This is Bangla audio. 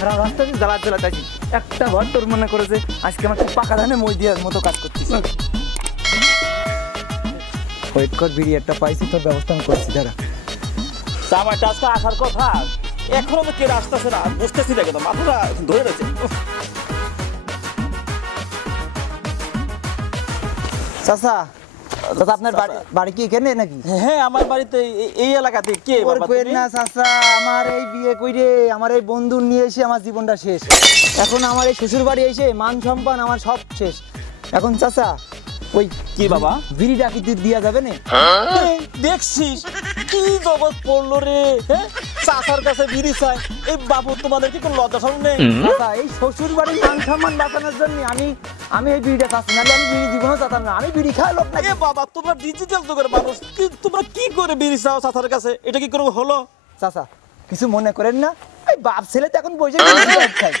খারাপ রাস্তা দিয়ে জ্বালা জ্বালাতে একটা বার তোর মনে করে যে আজকে আমার পাকা ধানে মই দেওয়ার মতো কাজ করছিস। ওয়েট কর, বিড়ি একটা পাইছি, তোর ব্যবস্থা আমি করছি। দাঁড়া, জামাইটা আজকে আসার কথা, এখনো তো কে আসতেছে না, বুঝতেছি না কেন, মাথাটা ধরে রয়েছে। চাচা চাচা আপনার বাড়ি কি এখানে নাকি? হ্যাঁ, আমার বাড়িতে এই এলাকাতে। কে বাবা তুমি? না চাচা, আমার এই বিয়ে কইরে আমার এই বন্ধু নিয়ে এসে আমার জীবনটা শেষ। এখন আমার এই শ্বশুর বাড়ি এসে মান সম্মান আমার সব শেষ। এখন চাচা ওই কি বাবা বিড়িটা কি দিয়া যাবে না? দেখছিস কি জগৎ পড়লো রে। হ্যাঁ, চাচার কাছে বিড়ি চাই, এই বাবু তোমাদের কি কোনো লজ্জা শরম নেই? চাচা এই শ্বশুর বাড়ির মান সম্মান বাঁচানোর জন্য আমি এই বিড়িটা চাচ্ছি, নাহলে আমি বিড়ি জীবনও চাতাম না। আমি বিড়ি খাওয়া লোক না। এ বাবা, তোমরা ডিজিটাল যুগের মানুষ, তোমরা কি করে বিড়ি চাও চাচার কাছে? এটা কি করে হলো? চাচা কিছু মনে করেন না, এই বাপ ছেলে তো এখন বসে খাই।